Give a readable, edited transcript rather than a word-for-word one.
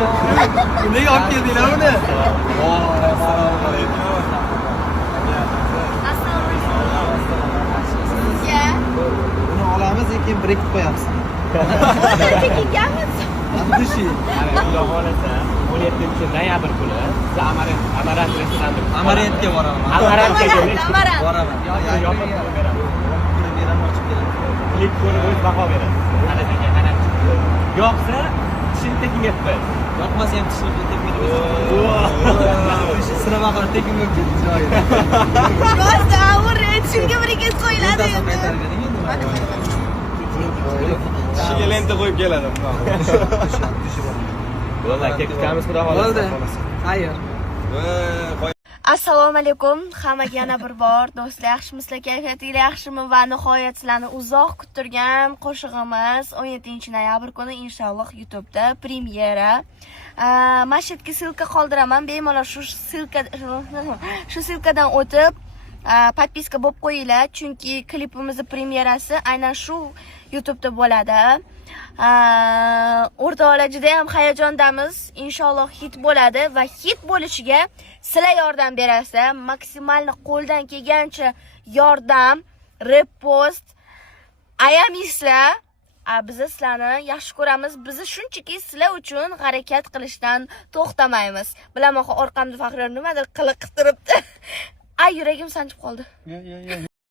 Nega olib keldinglar uni? Assalomu alaykum. Sizga Buni olamiz, keyin birikib qo'yamiz. tekingamiz. Andishi. Xudo xohlasa 17-noyabr kuni siz Amarat restoranda Amarantga boraman. Amaratga keling. Amarat. Boraman. Yopib beraman. Pulni beraman, ochib beraman. Klip ko'rib o'z baho berasiz. Qarang, qarang. Yopsa tishini tekinga qo'yasiz. Yoqmasa ham tishni tekinga sinama qilib tekinga olib ketdi joyida. Rost avur tushimga bir ikki qo'yiladi Bittasi endi. qaytarganing endi. Tishiga lenta qo'yib keladi. Bo'ldi, ketamiz xudo Bo'ldi. xohlasa. Xayr. Assalomu alaykum. Hammaga yana bir bor do'stlar, yaxshimisizlar, kayfiyatinglar yaxshimi va nihoyat sizlarni uzoq kuttirgan qo'shig'imiz 17-noyabr kuni inshaalloh YouTube'da premyera. Mana shu yerga silka qoldiraman. Bemalol shu silkadan o'tib podpiska bo'lib qo'yinglar, chunki klipimizning premyerasi aynan shu YouTube'da bo'ladi. O'rtoqlar juda ham hayajondamiz. Inshaalloh hit bo'ladi va hit bo'lishiga sizlar yordam berasiz. Maksimalni qo'ldan kelgancha yordam, repost ayamisizlar. Biz sizlarni yaxshi ko'ramiz. Biz shunchaki sizlar uchun harakat qilishdan to'xtamaymiz. Bilamoq orqamda Faxriyor nimadir qiliq qilib turibdi. Ay, yuragim sanchib qoldi.